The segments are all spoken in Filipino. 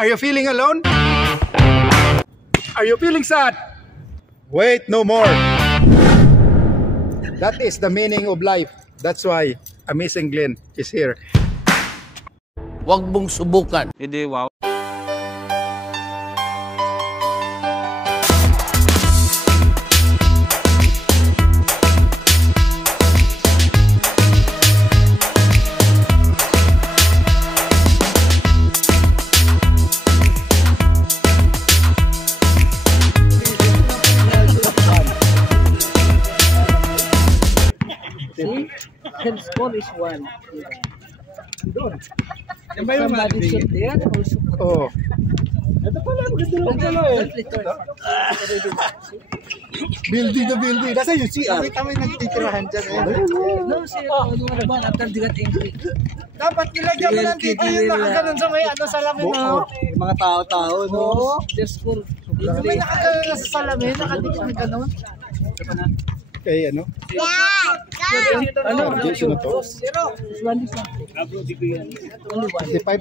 Are you feeling alone? Are you feeling sad? Wait no more. That is the meaning of life. That's why Amazing Glenn is here. Huwag mong subukan. Hindi, wow. Her score is 1. Somebody shoot there also. Oh. Ito pala, maganda lang Building the building. Nasa yung CR. Kami nagtitirahan dyan. No, sir. After they got angry. Dapat nilagyan mo ng dito yung nakaganon sa may salamin, no? Mga tao-tao, no? Their score. May nakaganon na sa salamin, nakadikit na ganon. Kay ano? Ano? Jason na to? 5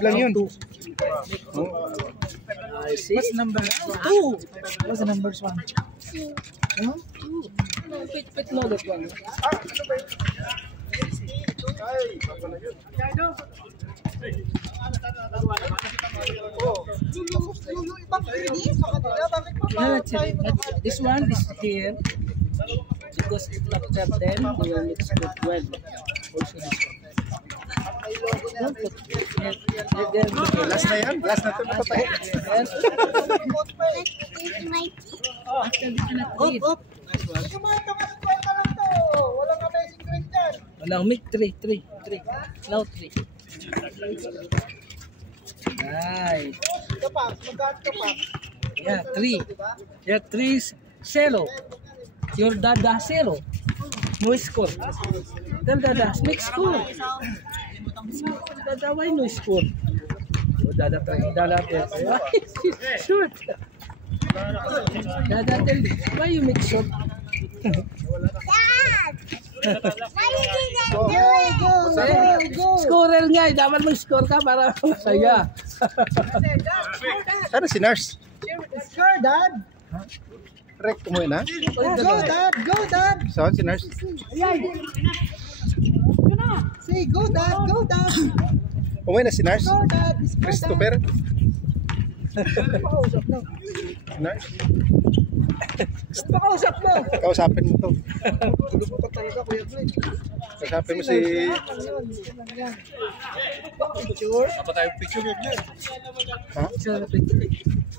lang yun. What's number 2? What's the numbers 1? Pit no, that one. This one is here. Because it after them, they will mix it well. Also this one. Last na yan? Last na ito napatahin? Walang Amazing Glenn dyan. Walang make 3. Now 3. Nice. Yeah, 3. Yeah, 3 is 0. Your dada 0. No score. Tell dada, make score. Dada, why no score? Oh, dada, dada, shoot. Dada, tell why you make shot? Go. Scorer nga, dapat mag-score ka para masaya. Ano si Nars? Sure, Dad. Rek, kumuha na? Go, Dad. Saan si Nars? Say, go, Dad. Kumuha na si Nars? Go, Dad. Christopher? Nars? Pakausap mo. Kausapin mo to. Gulo pa talaga, Kuya Glenn. Kausapin mo si... Picture? Apa tayo picture, Glenn? Ha?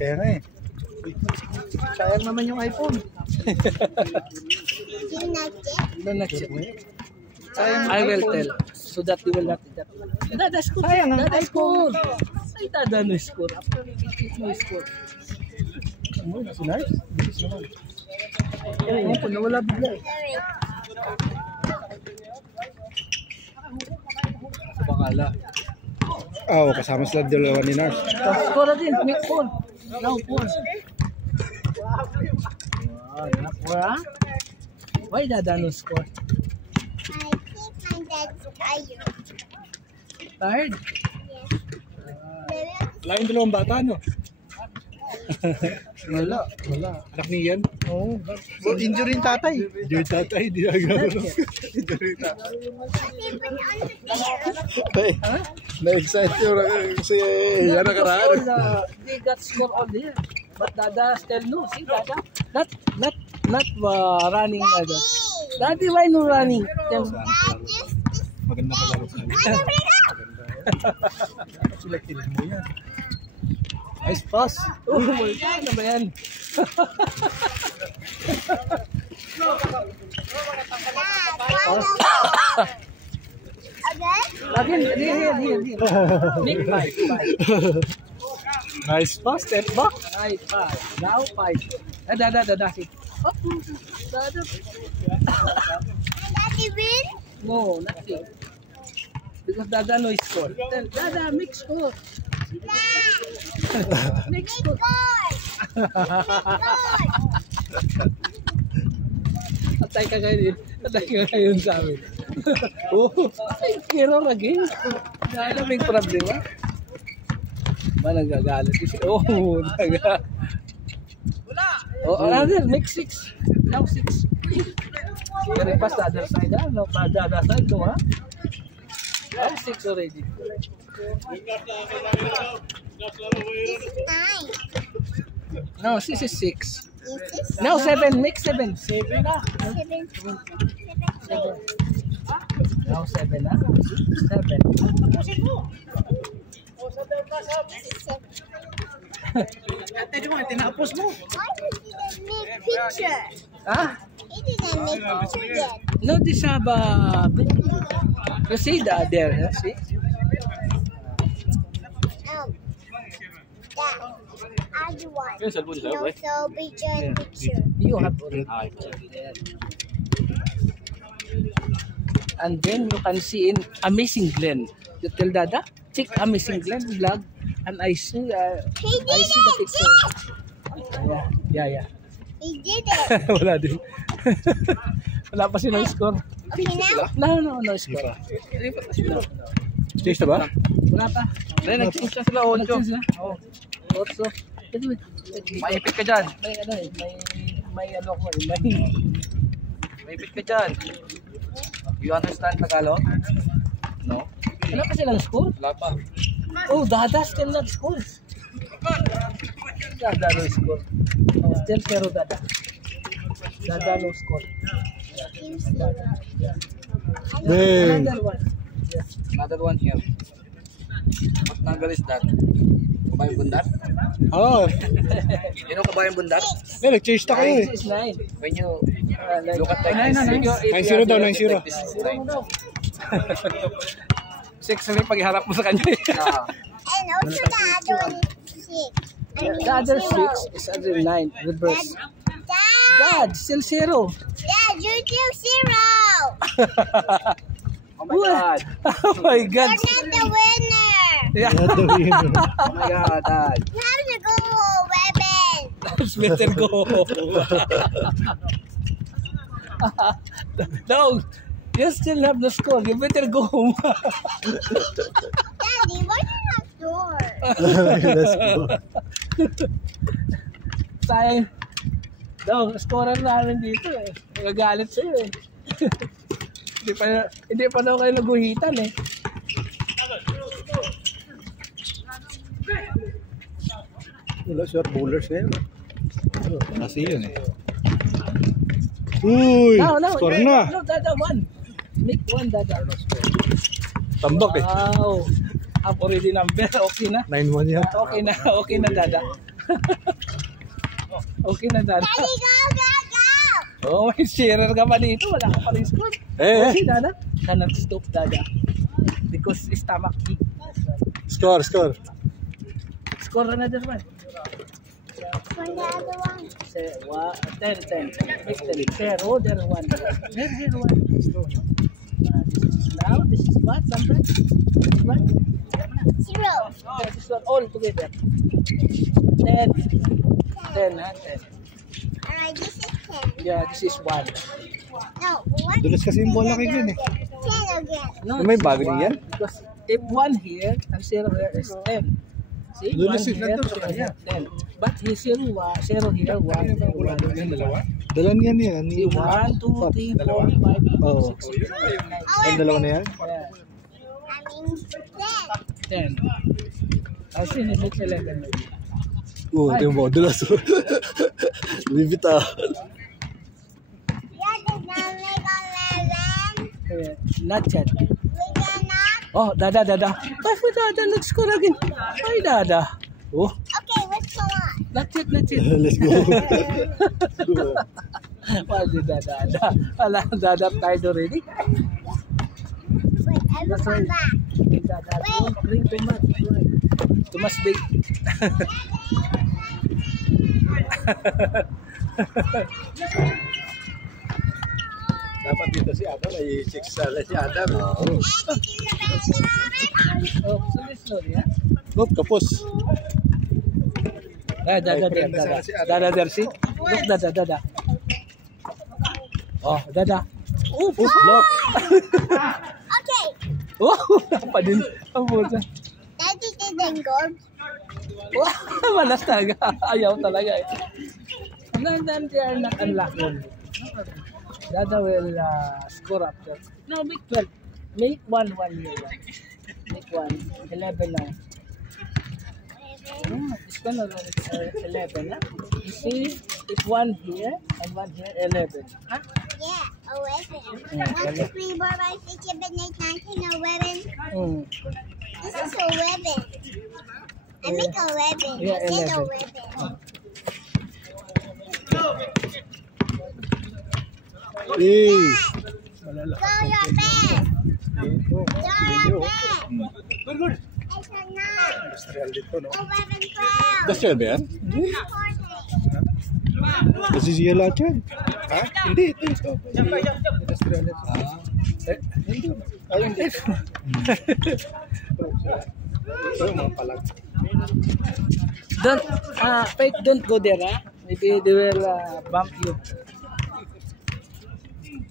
Kaya nga eh. Sayang naman yung iPhone. I will tell so that you will not do that. Dada score. Sayang ang Dada iPhone. score. Ay, dada no score. After it no score. Si Nars? Bilis naman. Ewan ko, nawala bigla eh. Pakala. Oo, kasama sila dalawa ni Nars. Score din, make four. Now four. Wow, why dada no score? Tired? Lain dalawang bata, no? Wala. Anak niya yan? Oo. Injury yung tatay. Hindi yung tatay, hindi na gano'n. Na-excite yung kasi yan nakaraan. They got score all there. But Dada still no. See Dada? Not running Dada. Daddy, why no running? Maganda palaro sa sila kilig mo yan. Nice pass. Oh my God, ano ba yan? Again? Here. Make 5. Nice pass, step back. Nice pass. Now 5. Dada. Oh, Dada. Daddy win? No, nothing. Because Dada no score. Tell Dada, make score. Make score. Atay ka ngayon sa amin. Oh, ay, kero again. Dada, may problema. Ba nagagalit si oh, Oh, another make 6. Now 6. Very fast the other side, ah. No, the other side, no, ha? Oh, 6 already. No, this is 6. Now 7, make 7. 7 na. 7. Now 7 na. 7. Ate, mo, tinapos mo. Why did you make picture? Ah? He didn't make picture yet. No, this have you see that there, huh? See? Dad, I do one. No, so picture and picture. You have already. And then you can see in Amazing Glen. You tell Dada, check Amazing Glen vlog, and I see He I did see the it! picture. Yeah. He did it! Wala din. Wala pa silang score. Okay, now? No score. Stage na ba? Wala pa. Nag-change na sila, 8. Oh. Also, Maipit ka dyan. may ano eh, may ano ko eh, Maipit ka dyan. You understand Tagalog? No? wala pa silang score. Wala pa. Oh, Dada still not score. Dada no score. Oh, still pero Dada. Dada no score. Bang. Another one. Another one here. What number is that? Kabayang Bundar? Oh, You know Kabayang Bundar? nag-change na kayo eh. This is 9. When you Like, look at like nine, this, nine. if you 9-0 daw, 9-0. this is nine. 6 ulit pag iharap mo sa kanya. Ah, And also the other one is 6. The other 6 is other 9. Reverse. Dad! Dad, still 0. Dad, you do 0! oh my God. Oh my God. You're not the winner! Yeah. Oh my God, Dad. You have to go weapon! Let's better go. No, you still have the score. You better go home. Daddy, why do you have door? Let's go. Sayang. Daw, scorer namin dito eh. Nagagalit sa'yo eh. hindi pa daw kayo naguhitan eh. Wala short bowlers ngayon. Kasi yun eh. Uy! Score na! No, Dada 1. Make 1, Dada. Tambak eh. Wow. Have already number. Okay na. 9-1 yan. Okay na, Dada. Okay na, Dada. Daddy, go, go, go! Oh, may sharer ka pa dito. Wala ka pa rin score. Eh, Okay, Dada. Cannot stop, Dada. Because stomach kick. Score. Score another one. For the other one. Say, 10. Make 10. Zero, there 1. There 1. Now, this is what? Something? This is what? 0. This is what? All together. 10. 10, ha? 10. Alright, this is 10. Yeah, this is 1. No, what? Dulas kasi yung bola kay Glenn eh. 10 again. No, May this is bago din 1. yan? Because if 1 here and 0 here is 10. See? 1 Dulas here, yun, nandun sa 10. But he's 0 here, 1. Dalan yan yan. See, 1, 2, 3, 4, 5, Oo. 6, 7, 8, 9, Ay, dalawa na yan? Yeah. I mean 10. 10. I see, make 11. Oo, ito yung modulas. Bibita. Yeah, does that make 11? Not yet. We cannot? Oh, Dada. Ay, Dada, let's score again. Ay, Dada. Oh, Okay, let's go on. not yet. Let's go. Wala, Dada. Wala, Dada tired already. Wait, I will come back. Dada, don't drink too much. Too much big. Dapat dito si Adam, ay 6 sala si Adam. Oo. Oh, sorry, ha? Oh, kapos. Dada. Dada, see? Look, Dada. Oh, Dada. Oh, Block. Okay, oh, pa din. Ang puta. Daddy didn't go. Malas talaga. Ayaw talaga eh. And then they are not unlocked only. Dada will score after. No, make 12. Make 1 here. Make 1. 11 now. This one already 11. Huh? You see, it's 1 here and 1 here, 11. Huh? Yeah, 11. 1, 2, 3, 4, 5, 6, 7, 8, 9, 10, 11. This is 11. I make 11. Yeah, I said 11. 11. Hey! Do your best. Do your best. Good. It's a 9, Industrial dito, no? 11, 12. Industrial ba yan? 14. Kasi siya lahat yan. Ha? Hindi, ito yung industrial dito. Hindi. Ay, hindi. Ito yung mga palag. Don't, Faith, don't go there, huh? Maybe they will bump you.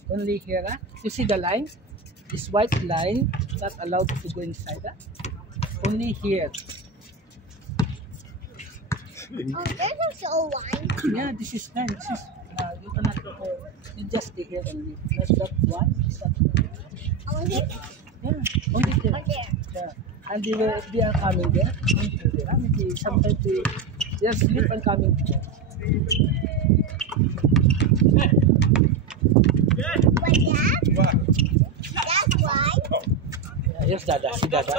Only here, huh? You see the line? This white line, not allowed to go inside, huh? Only here. Oh, there's also one. Yeah, this is line. This is, you cannot go, you just stay here only. That's that one. Is that one. Oh, here? Yeah, only there. Oh, there. Yeah. And they are coming there. Only there. Maybe sometimes they are sleep and coming. What's that? That's why. Here's Dada. See Dada.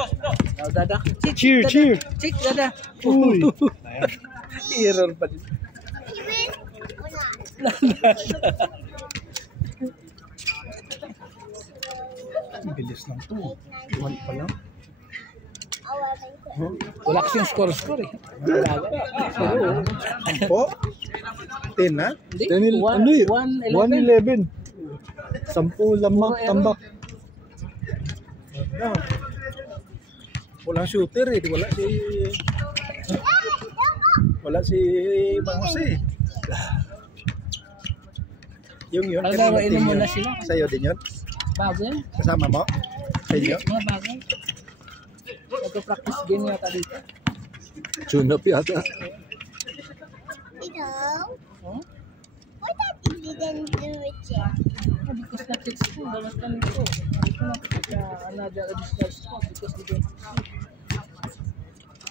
Now Dada. Cheer, Dada. cheer. Check Dada. Uy. Error pa din. He win or not? Bilis lang to. 1 pa lang. 11. Wala kasing score eh. Wala. Po? 10 na? Hindi. 1-11. 1-11. 10 lamang tambak. No. Walang shooter eh. Wala si Mang Jose. Yung yun. Pag kanina inom team muna yun. sila. Sa'yo din yun? Bago yan. Kasama mo? Sa inyo? Mga bago. Nagpa-practice game yata dito. Tune up yata. You know, Huh? why that you didn't do it yet? Because that takes school. Dapat kami ito. Hindi ko na another additional score because they don't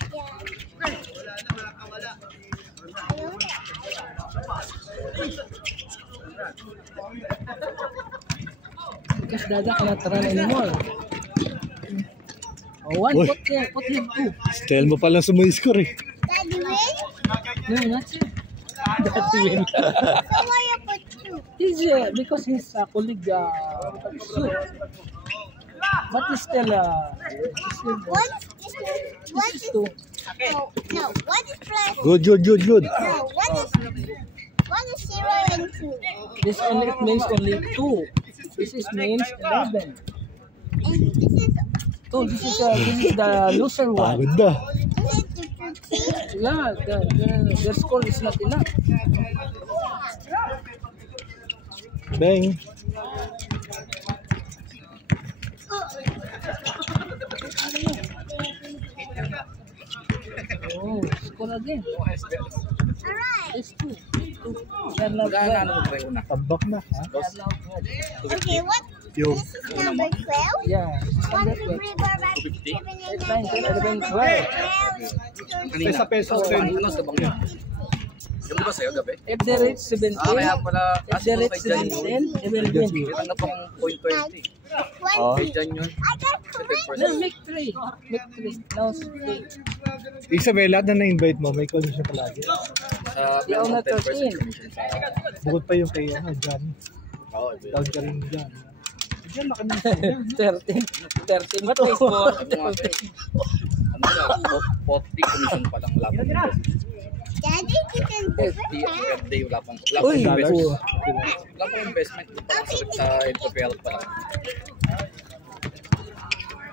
Yeah. I know because Dada cannot run anymore. Oh, one, Uy. put here two. Style mo palang sumay-score eh. Daddy win? No, not yet. Daddy win. So why you put 2? He's because his colleague shoot. But he's still What is two. no, what is plus? Good. No, what is 0 and 2? This only it means only 2. This is means 11. And this is So this is the loser one. Pagod na. this is the 14. Yeah, their score is not enough. Bang. Oh, score again. Alright. It's 2. They're not good. Tambak na. Ha? They're not good. Okay, what? Yung. This is number 12? Yeah, this is 1, number 2, 12. 3, 4, 5, 6, 7, 8, 9, 10, 11, 12. Kanina. Peso. Ano sa bangyo? Yung ba sa'yo gabi? If they reach 17, Kaya pala, if they reach 17, they will win. Kita na pong point 20. Kay Jan yun. I got correct. No, make 3. Make 3. Now, 3. Isabel, lahat na na-invite mo, may commission palagi. Sa Di ako na 10% 13. commission sa... Bukod pa yung kay Jan. Oo, Down ka rin Jan. Jan, 13. What is 4? ano siya, 40 commission pa lang, wala pang Daddy didn't do it. day, wala pang Uy, investment. Wala pang investment, di pa lang sa NPPL pa lang.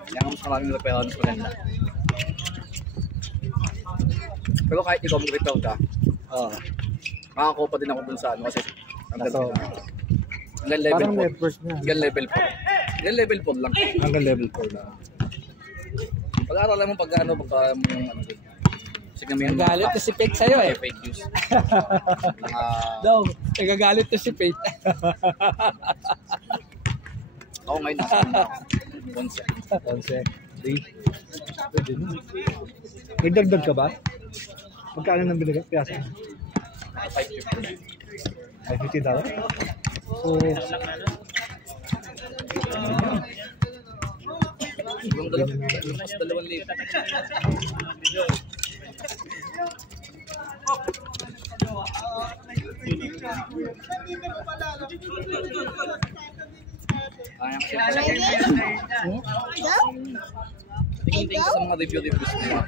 Kaya mas maraming referral, mas maganda. Pero kahit ikaw mag-refer ka, makakuha pa din ako dun sa ano kasi hanggang level Parang 4. network niya. Hanggang level 4. Hanggang level 4 lang. Hanggang level 4 na. Pag-aaralan mo pag ano, pagka ano din. Sige naman yung Nagalit to si Pete sa'yo eh. fake news. Mga... Daw, nagagalit to si Pete. Ako ngayon nasa Ponce. 11. 3. Pwede na. Nagdagdag ka ba? Magkano nang binigay? Piyasa? 550. $550? So, Yung 2,000. Kaya kasi Go? tingin sa mga reviews na yun.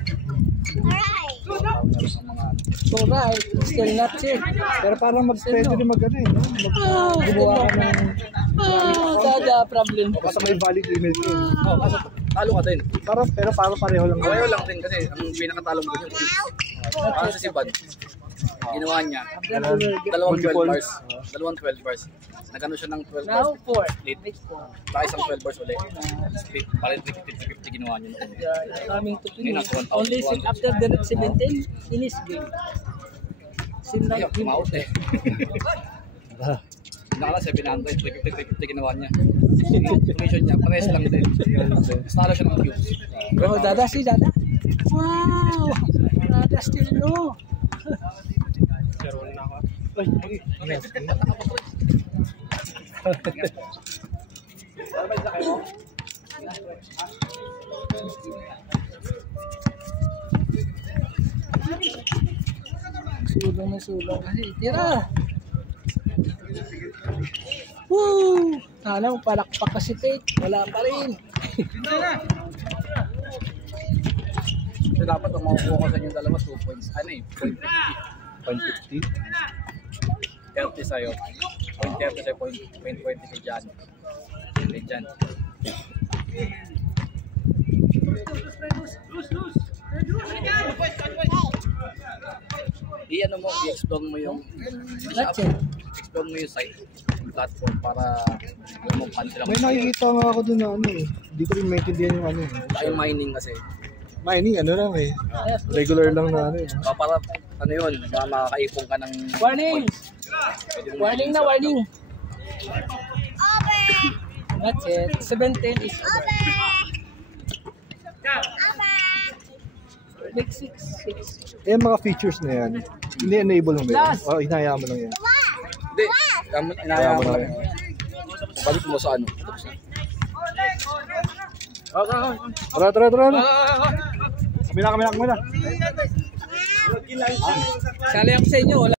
Alright. Sa mga So right, still not here. pero parang pwede rin mag-ano eh, no? Gumawa ka ng... Dada problem. Basta may valid email ko. kaso talo ka din. Pero parang pareho lang. Pareho lang din kasi ang pinakatalong ko yung para sa Siban. Ginawa niya. Dalawang 12 bars. Dalawang 12 bars. Nagano siya ng 12 bars. Now 4. Split. Saka isang 12 bars ulit. Split. Parang 50-50 ginawa niya noon. Coming to Ngayon, finish. nasa 1,200. Only sin after the 17 in his game. Seem like Ayaw, him. kumaot eh. Nakala 700, 350 ginawa niya. Commission niya, pares lang din. Mas nalo siya ng cubes. Oh, Dada, si Dada. Wow! Dada still no. Sulong na sulong. Ay, tira! Woo! Sana palakpak ka si Tate. Wala pa rin. So dapat ang makukuha ko sa inyong dalawa 2 points. Ano eh, 150. 30 sa'yo. 30 sa'yo, 20 kay Jan. Kay Jan. I-ano mo, i-explore mo yung That's it. explore mo yung site, yung platform para alam mo paano sila May nakikita nga ako dun na ano eh. Hindi ko rin maintindihan yung ano eh. tayo mining kasi. Mining, ano lang eh. Regular lang na ano eh. Para ano yun, makakaipon ka ng Warning! pwede mo Warning na warning. Over. That's it. 17 is over. Over. Make 6. Eh, yung mga features na yan, ini-enable mo ba yan? Last. O, hinahayaan mo lang yan. Hindi, inaya mo lang. Balik mo sa ano. Tara. Kami na. Sali ako sa inyo. Wala.